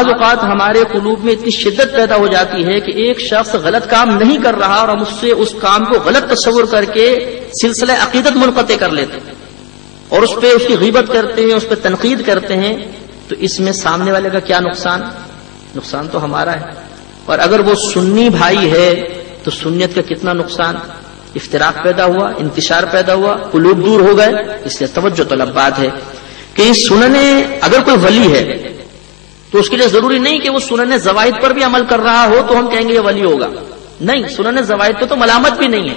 بعض اوقات ہمارے قلوب میں اتنی شدت پیدا ہو جاتی ہے کہ ایک شخص غلط کام نہیں کر رہا اور ہم اس سے اس کام کو غلط تصور کر کے سلسلہ عقیدت منقطع کر لیتے ہیں اور اس پہ اس کی غیبت کرتے ہیں، اس پہ تنقید کرتے ہیں، تو اس میں سامنے والے کا کیا نقصان؟ نقصان تو ہمارا ہے. اور اگر وہ سنی بھائی ہے تو سنیت کا کتنا نقصان، افتراق پیدا ہوا، انتشار پیدا ہوا، قلوب دور ہو گئے. اس لیے توجہ طلب بات ہے کہ سننے اگر کوئی ولی ہے تو اس کے لیے ضروری نہیں کہ وہ سنن زوائد پر بھی عمل کر رہا ہو تو ہم کہیں گے یہ ولی ہوگا. نہیں، سنن زوائد پہ تو ملامت بھی نہیں ہے.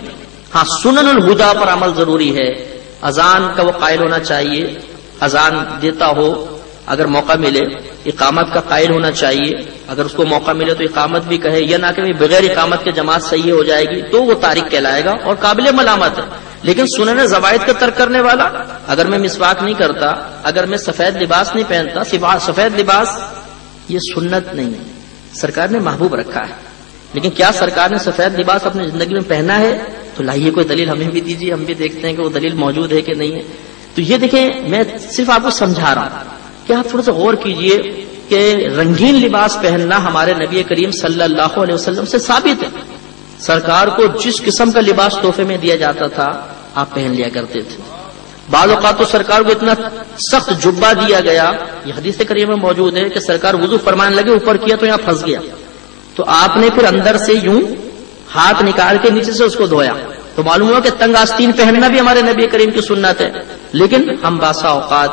ہاں، سنن الہدا پر عمل ضروری ہے. اذان کا وہ قائل ہونا چاہیے، اذان دیتا ہو اگر موقع ملے. اقامت کا قائل ہونا چاہیے، اگر اس کو موقع ملے تو اقامت بھی کہے، یہ نہ کہ بغیر اقامت کے جماعت صحیح ہو جائے گی تو وہ تارک کہلائے گا اور قابل ملامت ہے. لیکن سنن زوائد کا ترک کرنے والا، اگر میں مسواک نہیں کرتا، اگر میں سفید لباس نہیں پہنتا، سفید لباس یہ سنت نہیں ہے، سرکار نے محبوب رکھا ہے. لیکن کیا سرکار نے سفید لباس اپنی زندگی میں پہنا ہے؟ تو لائیے کوئی دلیل ہمیں بھی دیجیے، ہم بھی دیکھتے ہیں کہ وہ دلیل موجود ہے کہ نہیں ہے. تو یہ دیکھیں، میں صرف آپ کو سمجھا رہا ہوں کہ آپ تھوڑا سا غور کیجئے کہ رنگین لباس پہننا ہمارے نبی کریم صلی اللہ علیہ وسلم سے ثابت ہے. سرکار کو جس قسم کا لباس تحفے میں دیا جاتا تھا آپ پہن لیا کرتے تھے. بعض اوقات تو سرکار کو اتنا سخت جبہ دیا گیا، یہ حدیث کریم میں موجود ہے کہ سرکار وضو فرمانے لگے، اوپر کیا تو یہاں پھنس گیا، تو آپ نے پھر اندر سے یوں ہاتھ نکال کے نیچے سے اس کو دھویا. تو معلوم ہوا کہ تنگ آستین پہننا بھی ہمارے نبی کریم کی سنت ہے. لیکن ہم باسا اوقات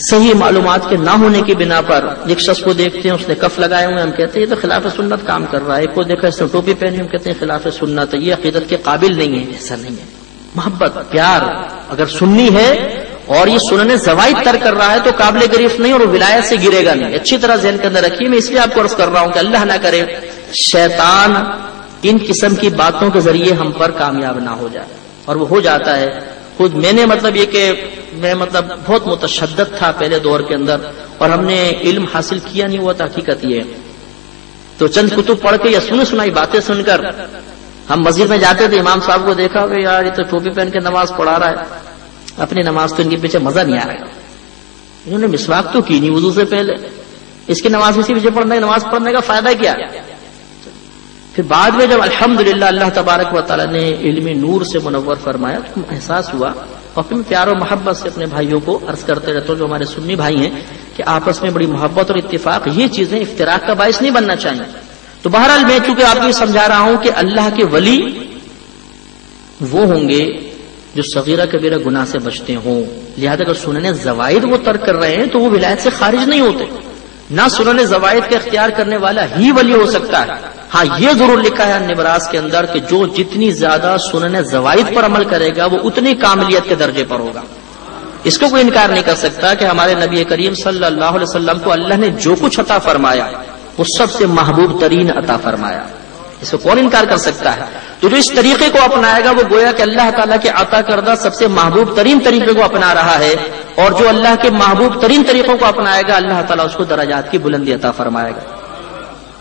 صحیح معلومات کے نہ ہونے کی بنا پر ایک شخص کو دیکھتے ہیں اس نے کف لگائے ہوئے، ہم کہتے ہیں یہ تو خلاف سنت کام کر رہا ہے. ایک کو دیکھا اس نے ٹوپی پہنی، ہم کہتے ہیں خلاف سنت ہے، یہ عقیدت کے قابل نہیں ہے. ایسا نہیں ہے. محبت، پیار اگر سنی ہے اور یہ سنن زوائد ترک کر رہا ہے تو قابل گرفت نہیں اور وہ ولایت سے گرے گا نہیں. اچھی طرح ذہن کے اندر رکھیے. میں اس لیے آپ کو عرض کر رہا ہوں کہ اللہ نہ کرے شیطان ان قسم کی باتوں کے ذریعے ہم پر کامیاب نہ ہو جائے، اور وہ ہو جاتا ہے. خود میں نے یہ کہ میں بہت متشدد تھا پہلے دور کے اندر اور ہم نے علم حاصل کیا نہیں ہوا تھا. حقیقت یہ تو چند کتب پڑھ کے یا سنائی باتیں سن کر ہم مسجد میں جاتے تھے، امام صاحب کو دیکھا کہ یار یہ تو ٹوپی پہن کے نماز پڑھا رہا ہے، اپنی نماز تو ان کے پیچھے مزہ نہیں آ رہا. انہوں نے مسواک تو کی نہیں وضو سے پہلے، اس کی نماز اسی پیچھے نماز پڑھنے کا فائدہ کیا؟ پھر بعد میں جب الحمدللہ اللہ تبارک و تعالیٰ نے علمی نور سے منور فرمایا تو احساس ہوا. اور پھر پیار و محبت سے اپنے بھائیوں کو عرض کرتے رہتا ہوں جو ہمارے سنی بھائی ہیں کہ آپس میں بڑی محبت اور اتفاق، یہ چیزیں افتراق کا باعث نہیں بننا چاہیے. تو بہرحال میں چونکہ آپ کو یہ سمجھا رہا ہوں کہ اللہ کے ولی وہ ہوں گے جو صغیرہ کبیرہ گناہ سے بچتے ہوں. لہذا اگر سنن زوائد وہ ترک کر رہے ہیں تو وہ ولایت سے خارج نہیں ہوتے. نہ سنن زوائد کا اختیار کرنے والا ہی ولی ہو سکتا ہے. ہاں یہ ضرور لکھا ہے نبراس کے اندر کہ جو جتنی زیادہ سنن زوائد پر عمل کرے گا وہ اتنی کاملیت کے درجے پر ہوگا. اس کو کوئی انکار نہیں کر سکتا کہ ہمارے نبی کریم صلی اللہ علیہ وسلم کو اللہ نے جو کچھ عطا فرمایا وہ سب سے محبوب ترین عطا فرمایا. اس کو کون انکار کر سکتا ہے؟ تو جو اس طریقے کو اپنائے گا وہ گویا کہ اللہ تعالیٰ کے عطا کردہ سب سے محبوب ترین طریقے کو اپنا رہا ہے، اور جو اللہ کے محبوب ترین طریقوں کو اپنائے گا اللہ تعالیٰ اس کو درجات کی بلندی عطا فرمائے گا.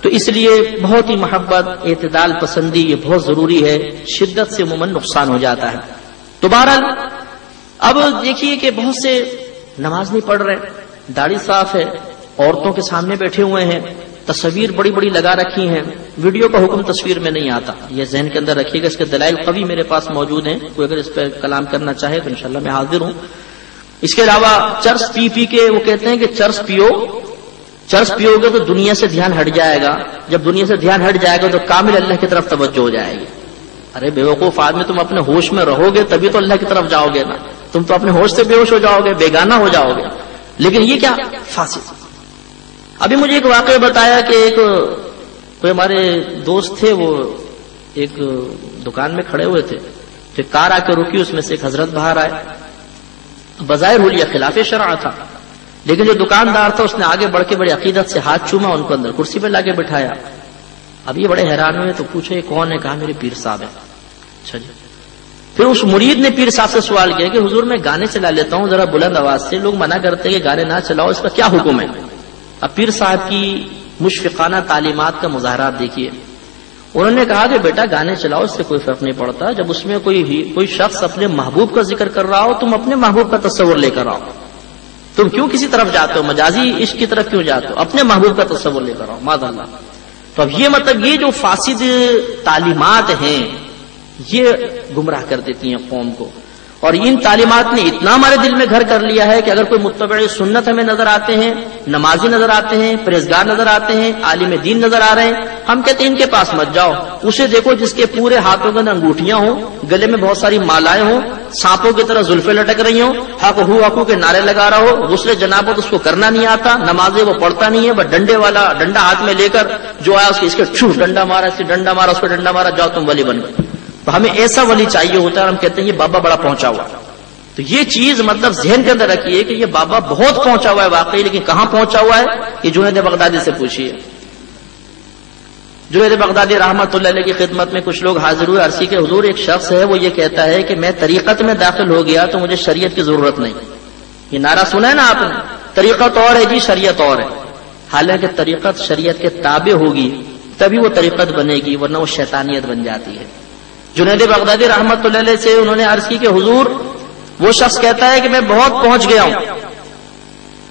تو اس لیے بہت ہی محبت، اعتدال پسندی یہ بہت ضروری ہے. شدت سے عموماً نقصان ہو جاتا ہے. تو بہرحال اب دیکھیے کہ بہت سے نماز نہیں پڑھ رہے، داڑھی صاف ہے، عورتوں کے سامنے بیٹھے ہوئے ہیں، تصویر بڑی بڑی لگا رکھی ہیں. ویڈیو کا حکم تصویر میں نہیں آتا، یہ ذہن کے اندر رکھیے گا. اس کے دلائل قوی میرے پاس موجود ہیں، کوئی اگر اس پہ کلام کرنا چاہے تو انشاءاللہ میں حاضر ہوں. اس کے علاوہ چرس پی کے وہ کہتے ہیں کہ چرس پیو گے تو دنیا سے دھیان ہٹ جائے گا، جب دنیا سے دھیان ہٹ جائے گا تو کامل اللہ کی طرف توجہ ہو جائے گی. ارے بیوقوف آدمی، تم اپنے ہوش میں رہو گے تبھی تو اللہ کی طرف جاؤ گے نا. تم تو اپنے ہوش سے بے ہوش ہو جاؤ گے، بیگانہ ہو جاؤ گے. لیکن یہ کیا فاسد. ابھی مجھے ایک واقعہ بتایا کہ کوئی ہمارے دوست تھے، وہ ایک دکان میں کھڑے ہوئے تھے تو کار آ کے رکی، اس میں سے ایک حضرت باہر آئے. بظاہر حلیہ خلاف شرع تھا، لیکن جو دکاندار تھا اس نے آگے بڑھ کے بڑی عقیدت سے ہاتھ چوما، ان کو اندر کرسی پہ لا کے بٹھایا. اب یہ بڑے حیران ہوئے تو پوچھے یہ کون ہے؟ کہا میرے پیر صاحب ہیں. اچھا جی. پھر اس مرید نے پیر صاحب سے سوال کیا کہ حضور میں گانے چلا لیتا ہوں ذرا بلند آواز سے، لوگ منع کرتے ہیں کہ گانے نہ چلاؤ، اس کا کیا حکم ہے؟ اب پیر صاحب کی مشفقانہ تعلیمات کا مظاہرات دیکھیے. انہوں نے کہا کہ بیٹا گانے چلاؤ، اس سے کوئی فرق نہیں پڑتا. جب اس میں کوئی شخص اپنے محبوب کا ذکر کر رہا ہو تم اپنے محبوب کا تصور لے کر آؤ. تم کیوں کسی طرف جاتے ہو؟ مجازی عشق کی طرف کیوں جاتے ہو؟ اپنے محبوب کا تصور لے کر آؤ معاذ اللہ۔ تو اب یہ مطلب یہ جو فاسد تعلیمات ہیں یہ گمراہ کر دیتی ہیں قوم کو، اور ان تعلیمات نے اتنا ہمارے دل میں گھر کر لیا ہے کہ اگر کوئی متبع سنت ہمیں نظر آتے ہیں، نمازی نظر آتے ہیں، پرہیزگار نظر آتے ہیں، عالم دین نظر آ رہے ہیں، ہم کہتے ہیں ان کے پاس مت جاؤ۔ اسے دیکھو جس کے پورے ہاتھوں کے اندر انگوٹھیاں ہوں، گلے میں بہت ساری مالائیں ہوں، سانپوں کی طرح زلفیں لٹک رہی ہوں، حق کے نعرے لگا رہا ہو، غسل جنابت اس کو کرنا نہیں آتا، نمازیں وہ پڑھتا نہیں ہے، بس ڈنڈے والا ڈنڈا ہاتھ میں لے کر جو آیا اس کے ڈنڈا مارا، اس کے ڈنڈا مارا، اس کو ڈنڈا مارا، جاؤ تم ولی بن گئے۔ تو ہمیں ایسا ولی چاہیے ہوتا ہے، اور ہم کہتے ہیں یہ بابا بڑا پہنچا ہوا۔ تو یہ چیز مطلب ذہن کے اندر رکھیے کہ یہ بابا بہت پہنچا ہوا ہے واقعی، لیکن کہاں پہنچا ہوا ہے یہ جنید بغدادی سے پوچھیے۔ جنید بغدادی رحمت اللہ علیہ کی خدمت میں کچھ لوگ حاضر ہوئے، عرضی کے حضور ایک شخص ہے وہ یہ کہتا ہے کہ میں طریقت میں داخل ہو گیا تو مجھے شریعت کی ضرورت نہیں۔ یہ نعرہ سنا ہے نا آپ نے، طریقت اور ہے جی شریعت اور ہے۔ حالانکہ طریقت شریعت کے تابع ہوگی تبھی وہ طریقت بنے گی، ورنہ وہ شیطانیت بن جاتی ہے۔ جنید بغدادی رحمت اللہ علیہ سے انہوں نے عرض کی کہ حضور وہ شخص کہتا ہے کہ میں بہت پہنچ گیا ہوں،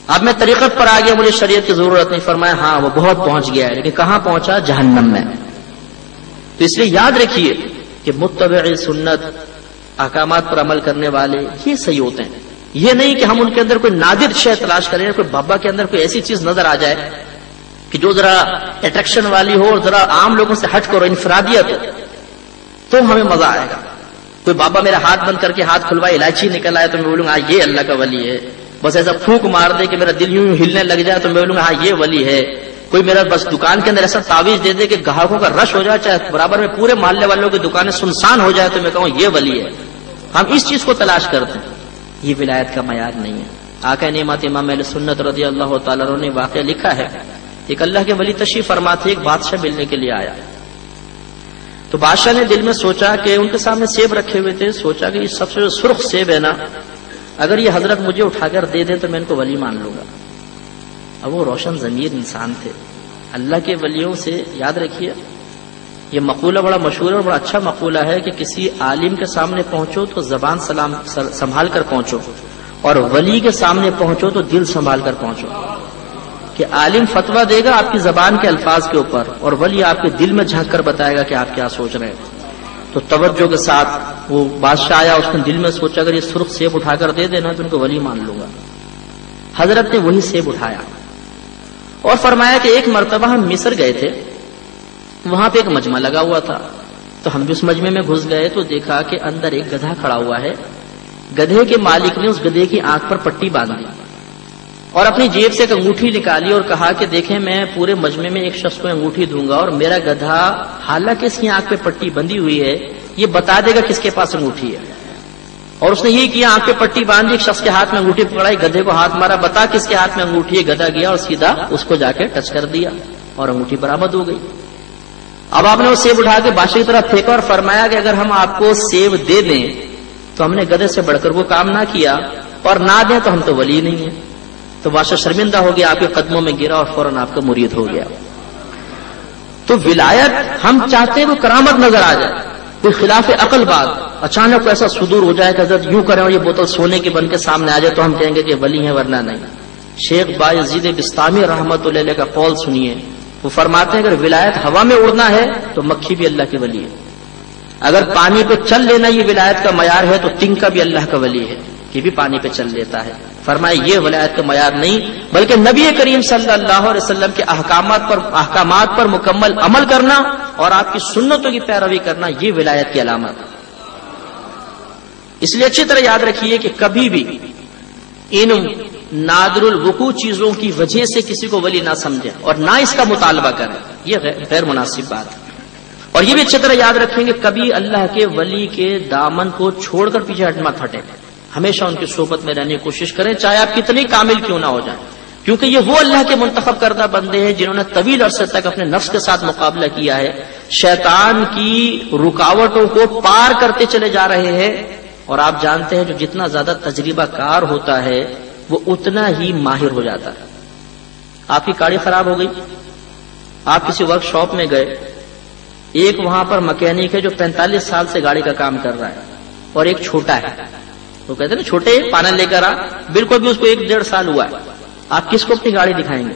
اب میں طریقت پر آ گیا، مجھے شریعت کی ضرورت نہیں۔ فرمایا ہاں وہ بہت پہنچ گیا ہے، لیکن کہاں پہنچا؟ جہنم میں۔ تو اس لیے یاد رکھیے کہ متبع سنت، احکامات پر عمل کرنے والے یہ صحیح ہوتے ہیں۔ یہ نہیں کہ ہم ان کے اندر کوئی نادر شے تلاش کریں، کوئی بابا کے اندر کوئی ایسی چیز نظر آ جائے کہ جو ذرا اٹریکشن والی ہو اور ذرا عام لوگوں سے ہٹ کرو، انفرادیت ہو، تو ہمیں مزہ آئے گا۔ کوئی بابا میرا ہاتھ بند کر کے ہاتھ کھلوائے الائچی نکل آئے تو میں بولوں گا ہاں یہ اللہ کا ولی ہے۔ بس ایسا پھونک مار دے کہ میرا دل یوں ہلنے لگ جائے تو میں بولوں گا ہاں یہ ولی ہے۔ کوئی میرا بس دکان کے اندر ایسا تعویذ دے دے کہ گاہکوں کا رش ہو جائے، چاہے برابر میں پورے محلے والوں کی دکانیں سنسان ہو جائے، تو میں کہوں یہ ولی ہے۔ ہم اس چیز کو تلاش کرتے ہیں، یہ ولایت کا معیار نہیں ہے۔ آقا نعمت امام اہل سنت رضی اللہ تعالیٰ عنہ نے واقعہ لکھا ہے، ایک اللہ کے ولی تشریف فرما تھے، ایک بادشاہ ملنے کے لیے آیا، تو بادشاہ نے دل میں سوچا کہ ان کے سامنے سیب رکھے ہوئے تھے، سوچا کہ یہ سب سے سرخ سیب ہے نا، اگر یہ حضرت مجھے اٹھا کر دے دیں تو میں ان کو ولی مان لوں گا۔ اب وہ روشن ضمیر انسان تھے۔ اللہ کے ولیوں سے یاد رکھیے، یہ مقولہ بڑا مشہور ہے اور بڑا اچھا مقولہ ہے کہ کسی عالم کے سامنے پہنچو تو زبان سنبھال کر پہنچو، اور ولی کے سامنے پہنچو تو دل سنبھال کر پہنچو۔ کہ عالم فتویٰ دے گا آپ کی زبان کے الفاظ کے اوپر، اور ولی آپ کے دل میں جھانک کر بتائے گا کہ آپ کیا سوچ رہے ہیں۔ تو توجہ کے ساتھ وہ بادشاہ آیا، اس نے دل میں سوچا اگر یہ سرخ سیب اٹھا کر دے دینا تو ان کو ولی مان لوں گا۔ حضرت نے وہی سیب اٹھایا اور فرمایا کہ ایک مرتبہ ہم مصر گئے تھے، وہاں پہ ایک مجمع لگا ہوا تھا، تو ہم بھی اس مجمع میں گھس گئے تو دیکھا کہ اندر ایک گدھا کھڑا ہوا ہے۔ گدھے کے مالک نے اس گدھے کی آنکھ پر پٹی باندھی اور اپنی جیب سے ایک انگوٹھی نکالی اور کہا کہ دیکھیں میں پورے مجمع میں ایک شخص کو انگوٹھی دوں گا، اور میرا گدھا حالانکہ اس کی آنکھ پہ پٹی بندھی ہوئی ہے یہ بتا دے گا کس کے پاس انگوٹھی ہے۔ اور اس نے یہی کیا، آنکھ پہ پٹی باندھی، ایک شخص کے ہاتھ میں انگوٹھی پکڑائی، گدھے کو ہاتھ مارا، بتا کس کے ہاتھ میں انگوٹھی ہے۔ گدھا گیا اور سیدھا اس کو جا کے ٹچ کر دیا اور انگوٹھی برآمد ہو گئی۔ اب آپ نے وہ سیب اٹھا کے بادشاہ کی طرف پھینکا اور فرمایا کہ اگر ہم آپ کو سیب دے دیں تو ہم نے گدھے سے بڑھ کر وہ کام نہ کیا، اور نہ دیں تو ہم تو ولی نہیں ہیں۔ تو بادشاہ شرمندہ ہو گیا، آپ کے قدموں میں گرا اور فوراً آپ کا مرید ہو گیا۔ تو ولایت ہم چاہتے ہیں وہ کرامت نظر آ جائے، کوئی خلاف عقل بات اچانک کو ایسا صدور ہو جائے کہ حضرت یوں کریں اور یہ بوتل سونے کی بن کے سامنے آ جائے تو ہم کہیں گے کہ ولی ہیں، ورنہ نہیں۔ شیخ بایزید بستامی رحمت اللہ علیہ کا قول سنیے، وہ فرماتے ہیں اگر ولایت ہوا میں اڑنا ہے تو مکھی بھی اللہ کی ولی ہے، اگر پانی پہ چل لینا یہ ولایت کا معیار ہے تو تنکا بھی اللہ کا ولی ہے کہ بھی پانی پہ چل لیتا ہے۔ فرمایا یہ ولایت کا معیار نہیں، بلکہ نبی کریم صلی اللہ علیہ وسلم کے احکامات پر مکمل عمل کرنا اور آپ کی سنتوں کی پیروی کرنا یہ ولایت کی علامت ہے۔ اس لیے اچھی طرح یاد رکھیے کہ کبھی بھی ان نادر الوقوع چیزوں کی وجہ سے کسی کو ولی نہ سمجھیں اور نہ اس کا مطالبہ کریں، یہ غیر مناسب بات ہے۔ اور یہ بھی اچھی طرح یاد رکھیں کہ کبھی اللہ کے ولی کے دامن کو چھوڑ کر پیچھے ہٹ مت ہٹیں، ہمیشہ ان کی صحبت میں رہنے کی کوشش کریں، چاہے آپ کتنی کامل کیوں نہ ہو جائیں، کیونکہ یہ وہ اللہ کے منتخب کردہ بندے ہیں جنہوں نے طویل عرصے تک اپنے نفس کے ساتھ مقابلہ کیا ہے، شیطان کی رکاوٹوں کو پار کرتے چلے جا رہے ہیں۔ اور آپ جانتے ہیں جو جتنا زیادہ تجربہ کار ہوتا ہے وہ اتنا ہی ماہر ہو جاتا ہے۔ آپ کی گاڑی خراب ہو گئی، آپ کسی ورک شاپ میں گئے، ایک وہاں پر مکینک ہے جو 45 سال سے گاڑی کا کام کر رہا ہے اور ایک چھوٹا ہے، تو کہتے ہیں نا چھوٹے پانا لے کر آ، بالکل بھی اس کو 1-1.5 سال ہوا ہے، آپ کس کو اپنی گاڑی دکھائیں گے؟